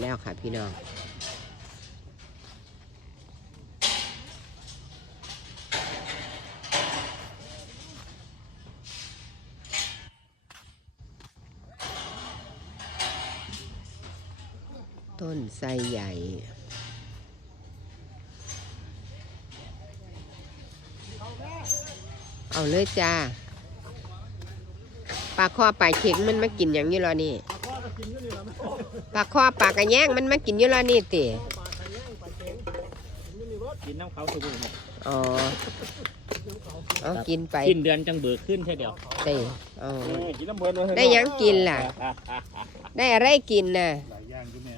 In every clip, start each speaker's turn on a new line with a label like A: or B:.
A: แล้วค่ะพี่น้องต้นไทรใหญ่ เอาเลยจ้าปลาคอปลาเข็งมันมากินอย่างนี้หรอนี่ ปลาคอปลากระแยงมันมากินอยู่หรอนี่ติ
B: กินน้ำเขาสบู่หมด
A: อ๋อเอากินไป
B: กินเดือนจังเบิกขึ้นแค่เดียว
A: เต้อ๋อ
B: กินน้ำเบิร์น
A: ได้หยังกินล่ะ ได้อะไรกินน่ะ
B: หลายอย่างอยู่แม่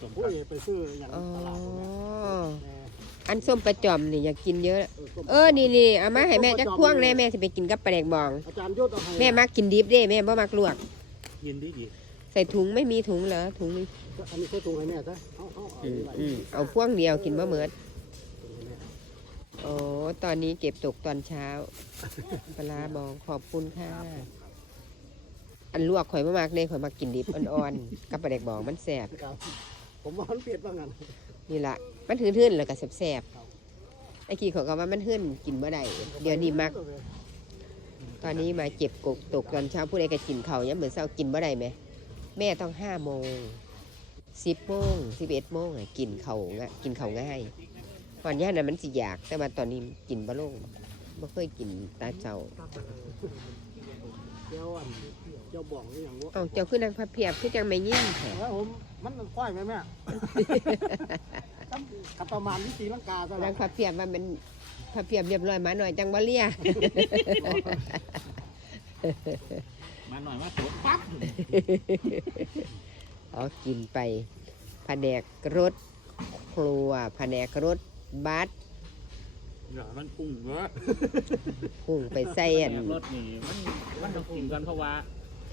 B: สม
C: โอ้ยไปซื้ออย่าง
A: อ๋อ
C: ตลาดแม่
A: อันส้มประจอมนี่อยากกินเยอะ เออ นี่นี่เอามาให้แม่จักพวงแน่แม่สิไปกินกับปลาแดกบอง
C: อาจารย์ยศเอาให้
A: แม่มักกินดิบเด้แม่บ่มักลวก
B: ยินดีดี
A: ใส่ถุงไม่มีถุงเหรอถุงนึง
C: อันนี้ใส่ถุงให้แม่ซะเอาเอาเอา
A: อืม
C: ไว้
A: อืมเอาพวงเดียวกินบ่เหมือดโอ้ตอนนี้เก็บตกตอนเช้าปลาร้าบองขอบคุณค่ะ อันลวกข่อยบ่มักเด้ข่อยมักกินดิบอ่อนๆกับปลาแดกบองมันแซ่บ
C: ครับผมว่ามันเปลี่ยนว่างั้น
A: นี่ล่ะมันทื่นๆแล้วก็แซ่บๆไอ้กี้เขาก็ว่ามันหื่นกินบ่ได้เดี๋ยวนี้มัก ตอนนี้มาเจ็บกกตกตอนเช้าผู้ใดก็กินเขาวยังเหมือนเช้ากินบ่ได้ไหม แม่ต้องห้าโมงสิบโมงสิบเอ็ดโมงอะกินเขาวงะกินเขาวง่ายตอนนี้น่ะมันสิอยาก แต่ว่าตอนนี้กินบ่ลงบ่เคยกินตาเจ้า
C: เจ้าอันเจ้าบ่องนี่อย่างวะ
A: เอาเจ้าคือนางพระเพียบคือจังไม่ยิ่งแท้
C: แล้วผมมันควายไหมแม่กับประมาณที่ตีลังกาซะ
A: นา
C: แล้
A: งพระเพียบว่ามันพระเพียบเรียบร้อยมาหน่อยจังบ่เลีย
B: มาหน่อยมาสดปั๊บ
A: เอากินไปแผนกรถครัวแผนกรถบัส
B: อย่ามันพุ่งเนอะ
A: พุ่งไปใส่อัน
B: รถนี่มันมันต้องกินกันเพราะว่า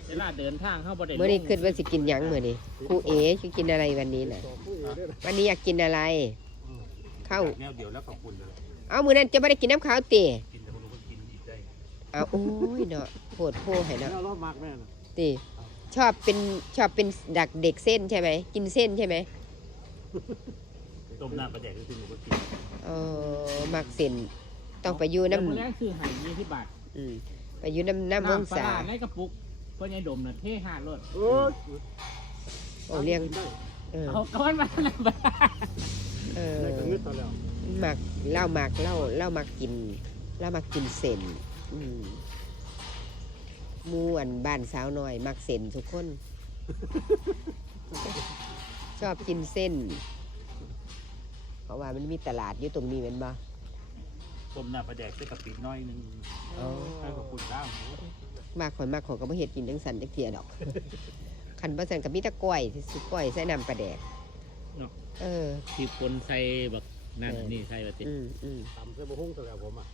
B: เวลาเดินทางเข้าบ่ได้
A: เมื่อนี้คิดว่าสิกินหยังมื่อนี้ครูเอ๋จะกินอะไรวันนี้น่ะ
C: ต่อผู้อื่นด้วยนะ
A: วันนี้อยากกินอะไร เข้า
B: แนวเดียวแล้วขอบคุณเลย
A: เอามือนั้นจะไม่ได้กินน้ำขาวเตะ เอาโอ้ยเนาะโหดโพให้
C: แล้
A: เนาะ
C: วรอบมากแม่น่ะ
A: เตะชอบเป็นชอบเป็นดักเด็กเส้นใช่ไหมกินเส้นใช่ไหม
B: ต้มน้ำปลาแดกก็คือหนูก็กิน
A: เออมักเส้นต้องไปอยู่
B: เดี๋ยว
A: น้ำ
B: มื้อแรกคือหายยี่สิบบาท
A: อืมไปอยู่น้ำน้ำวง
B: ปลา
A: ศา
B: ร้าในกระปุกเพื่อนยายดมน่ะเท่ห้ารถ
C: โอ้ย
A: โอ้เลี้ยงเออ
B: เอาก้อนมาแล้วบ้า
A: เออ
C: ได้ก็เงือกตอนแล้ว
A: หมักเหล้าหมักเหล้าเหล้ามากินเหล้ามากินเส้น อืมหมูอันบ้านสาวน้อย มักเส้นทุกคน ชอบกินเส้น เพราะว่ามันมีตลาดอยู่ตรงนี้แมันบ่
B: ต้มน้ำปลาแดกใส่กะปิน้อยหนึง
A: อ๋อ
B: ให้ขอบคุณข้าว
A: มากข่อยมากข่อยก็บ่เฮ็ดกินจังสันจักเทียดอก คันบ่สันก็มีแตะก้อยสิก้อยใส่น้ำปลาแดกเออ
B: ที่คนใส่แบบนั่นนี่ใส่แบบนี้
A: อืมอืม
C: ตำเส้นบะฮุ่งตอนแล้วผมอะ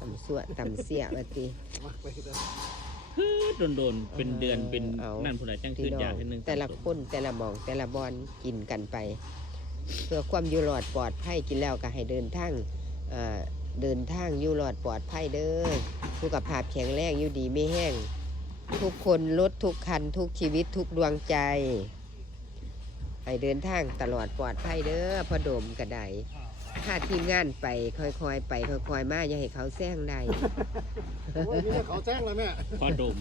A: ตำสั่วตำเสียว่าติ
C: มาไปเถอะ
B: โดนโดนๆเป็นเดือนเป็น
A: เอา
B: นั่นผู้ใดจัง
A: พี่
B: ขึ้น
A: น้
B: อ
A: อยา
B: งกให้หนึง
A: แต่ละคนแต่ละหมองแต่ละบอนกินกันไป เพื่อความอยู่รอดปลอดภัยกินแล้วก็ให้เดินทางเอ่อเดินทางอยู่รอดปลอดภัยเด้อสุขภาพแข็งแรงอยู่ดีไม่แห้ง ทุกคนรถทุกคันทุกชีวิตทุกดวงใจ ให้เดินทางตลอดปลอดภัยเด้อพอดมกระได ถ้าทีมงานไปค่อยๆ ไปค่อยๆ มาอย่าให้เขาแซงได้
C: โอ้ยนี่เขาแจ้งแล้วแม่
B: พ่อดม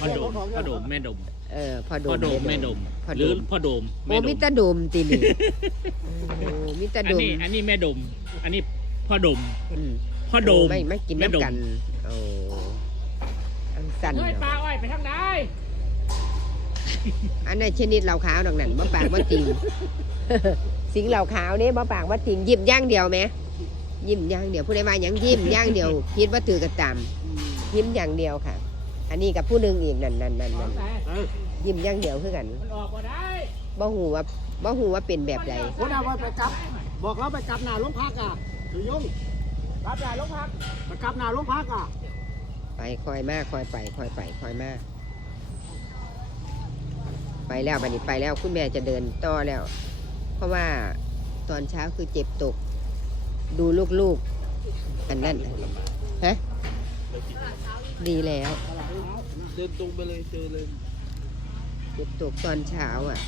B: พ่อดมพ่อดมแม่ดม
A: เออพอด
B: พ่อ
A: ม
B: ดมแม่ดม
A: พอ
B: ห
A: ด
B: รือ
A: ม
B: พ่อดม
A: โอ้
B: แม่ด
A: มิ
B: ม
A: ตรดมตีนี่โอ้มิตร
B: อัน
A: ดม
B: นี้อันนี้แม่ดม อันนี้พ่อดม
A: อืม
B: พ่อดม
A: ไม่ไม่กิน
B: แม่ดม
A: น้ำกันโอ้อันสั่น
B: เฮ้ยปลา
A: เนาะ
B: อ้อยไปทางไหน
A: อันนั้นชนิดเหล่าขาวดอกนั่นบ่ปากบ่ติง สิงเหล่าขาวนี่บ่ปากบ่ติงยิ้มอย่างเดียวไหมยิ้มอย่างเดียวผู้ใดมาหยังยิ้มอย่างเดียวคิดว่าถือกระตามยิ้มอย่างเดียวค่ะ อันนี้กับผู้หนึงอีกนั่นนั่นนั่นนั่น
C: เอ้ย
A: ยิ้มอย่างเดียวคือกัน
B: มันออกมาได้
A: บ่หูว่าบ่หูว่าเป็นแบบใด
C: หัวหน้าว่าไปกลับ บอกเราไปกลับหน้าโรงพักอะถือยง
B: รับได้ลงพัก
C: ไปกลับหน้าโรงพักอะ
A: ไปคอยมาคอยไปคอยไปคอยมาไปแล้วบัดนี้ไปแล้วคุณแม่จะเดินต่อแล้ว เพราะว่าตอนเช้าคือเจ็บตก ดูลูกๆ อันนั้นฮะดีแล้ว
C: เดินตรงไปเลยเจอเลย
A: เจ็บตกตอนเช้าอะ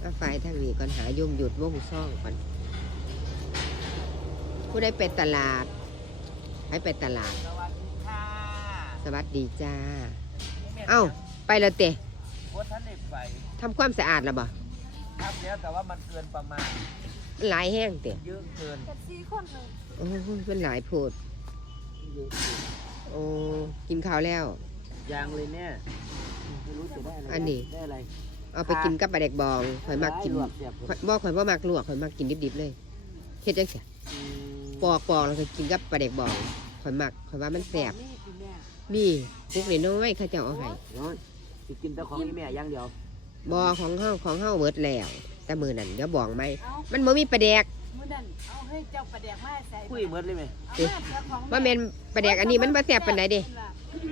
A: มาฝ่ายทางนี้ก่อนหายมหยุดวงซ่องก่อนผู้ได้ไปตลาด ให้ไปตลาด
C: สวัสดีค่ะ
A: สวัสดีจ้า เอ้า ไปแล้วเตะ
C: ว่าท่านได้ไป
A: ทำความสะอาดแล้วบ่
C: ทำแล้วแต่ว่ามันเกินประมาณ
A: หลายแห้งเตะ
C: เยอะเกิน
D: กับสี่คนเลย
A: โอ้ยเป็นหลายโพด
C: เยอะเกิน
A: โอ้กินข้าวแล้ว
C: ยางเลยเนี่ยไม่รู้จะได้อะไร
A: อันนี้
C: ได้อะไร
A: เอาไปกินกับปลาเด็กบองข่อยมักกิน
C: ลวเสียบ
A: ข่อยบ่ข่อยบ่มักลวกข่อยมักกินดิบๆเลยเฮ็ดจังซี่
C: อืม
A: ปอกปอกแล้วก็กินกับปลาเด็กบองข่อยมักข่อยว่ามันแซ่บ
D: นี่คือแม่
A: มีพวกน้อยๆเขาเจ้าเอาให้
C: เนาะสิกินแต่ของนี่แม่อย่างเดียว
A: บ่ของเฮาของเฮาหมดแล้ว แต่มื้อนั้นเดี๋ยวบองไหม
D: เอา
A: มันบ่มีปลาแดก
D: มื้อนั้นเอาให้เจ้าประแดกมาใส่
C: คุยเมิดเลยไหม
D: เอามาเถอะของ
A: ว่าแม่นปลาแดกอันนี้มันบ่แซ่บปานใดเด้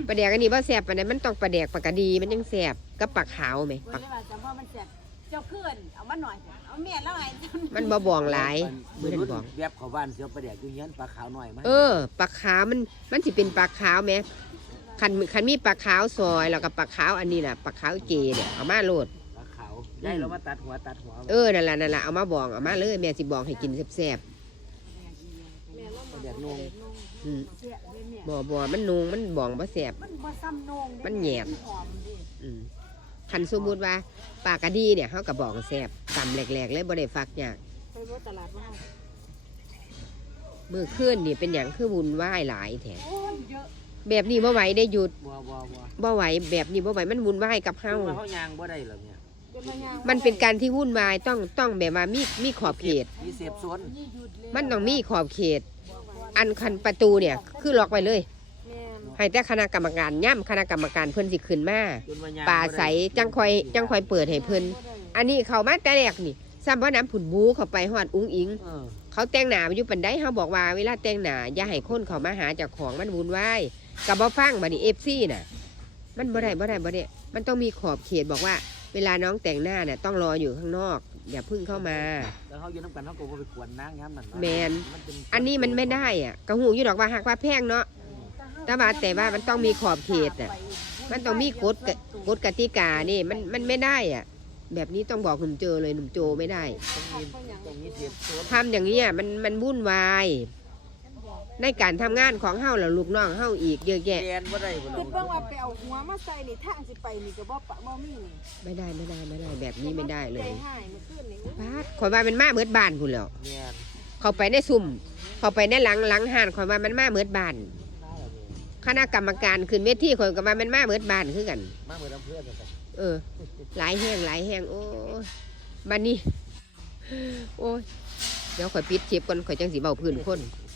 A: ปลาแดกอันนี้บ่แซ่บปานใดมันต้องปลาแดกปลากระดีมันยังแซ่บกับปลาขาวแหม
D: เบิ่
A: ปลาง
D: เลยว่าจำว่ามันแซ่บเจ้าเพื่อนเอามาหน่อยเถอะเอาแม่แล้วไง
A: มันบ่บองหลายมื้อนั้นบอง
C: แบบเขาบ้านเสียวประเดี๋ยวอยู่เงี้ยปลาขาวหน่อยมั้ย
A: เออปลาขาวมันมันสิเป็นปลาขาวไหมคันคันมีปลาขาวซอยแล้วก็ปลาขาวอันนี้น่ะปลาขาวเจเนี่ยเอามาโลด
C: ปลาขาวได้เรามาตัดหัวตัดหัว
A: เออนั่นล่ะนั่นล่ะเอามาบองเอามาเลยแม่สิบองให้กินแซ่บ
D: แม่ลง
C: ป
D: มา
C: ลาแดกนง
A: ๆอืม
D: เสียเลยแม่
A: บ่บ่มันนูงมันบองบ่แซ่บ
D: มันบ่ซ้ำนงเด้
A: มันแหยบ
D: หอมดิ
A: อืมคันสมมุติว่าปลากระดีเนี่ยเฮาก็บองแซ่บตำแหลกๆเลยบ่ได้ฟักยาก
D: ไปรถตลาดมา
A: มื้อคืนนี่เป็นหยังคือวุ่นวายหลายแท้
D: โอ้ยเยอะ
A: แบบนี้บ่ไหวได้หยุด
C: บัวบัวบัว
A: บ่ไหวแบบนี้บ่ไหวมันวุ่นวายกับเฮา
C: เขายางบ่ได้เหรอเนี่ย
D: เดี๋ยว มายาง
A: มันเป็นการที่วุ่นวายต้องต้องแบบว่ามีมีขอบเขต
C: มีเสียบโซน
D: นี่หยุดเลย
A: มันต้องมีขอบเขต อันคันประตูเนี่ย คือล็อกไว้เลย
D: แม่
A: ให้แต่คณะกรรมการย่ำคณะกรรมการเพิ่นสิขึ้นมา
C: จนว่ยาง
A: ป่า
C: บ่ได้
A: ใสจังคอยจังคอยเปิดให้เพิ่นอันนี้เข้ามาแต่แรกนี่ซ้ำว่าน้ำผุนบูเข้าไปฮอดอุ้งอิง
C: เออ
A: เขาแต่งหน้าอยู่ปันไดเฮาบอกว่าเวลาแต่งหน้าอย่าให้คนเข้ามาหาเจ้าของมันวุ่นวายกับบ่ฟังบัดนี้ FC น่ะ มันบ่ได้บ่ได้บ่ได้มันต้องมีขอบเขตบอกว่า เวลาน้องแต่งหน้าเนี่ยต้องรออยู่ข้างนอก อย่าเพึ่งเข้ามา
C: แล้วเขาอยู่น้ำกันเขาก็บ่ไปกวนนางย้ำนั่น
A: แมน
C: เป็
A: อันนี้มันไม่ได้อะกระหูอยู่ดอกว่าหักว่าแพงเนาะ แต่ว่าแต่ว่ามันต้องมีขอบเขตน่ะ มันต้องมีกฎกะกฎกติกานี่มันมันไม่ได้อะ แบบนี้ต้องบอกหนุ่มเจอเลยหนุ่มโจไม่ได้
C: ต้องมีต้องมีเสียบโซน
A: ทำอย่างเนี้ยมันมันวุ่นวาย ในการทำงานของเฮาแล้วลูกน้องเฮาอีกเยอะแยะ
C: แกนบ่ได้บ่
D: คิดเบิ่งว่าไปเอาหัวมาใส่นี่ทางสิไปนี่ก็บ่ปะบ่มีนี่
A: ไม่ได้ไม่ได้ไม่ได้แบบนี้ไม่ได้เลย
D: ใจหายเมื่อคืนนี่อุ๊ย
A: พาดข่อยว่ามันมาเมืดบ้านพุ่นแล้ว
C: แม่น
A: เขาไปในซุ่ม เขาไปในหลังหลังห้านข่อยว่ามันมาเมืดบ้าน
C: มาแล้วนี่
A: คณะกรรมการขึ้นเวทีข่อยก็ว่ามันมาเมืดบ้านคือกัน
C: มาเหมือนอำเภอจังซั่น
A: เออ หลายแห้งหลายแห้งโอ้ยบันนี้ โอ้ย เดี๋ยวข่อยปิดเจ็บก่อนข่อยจังสีเบาพื้นคน
C: เ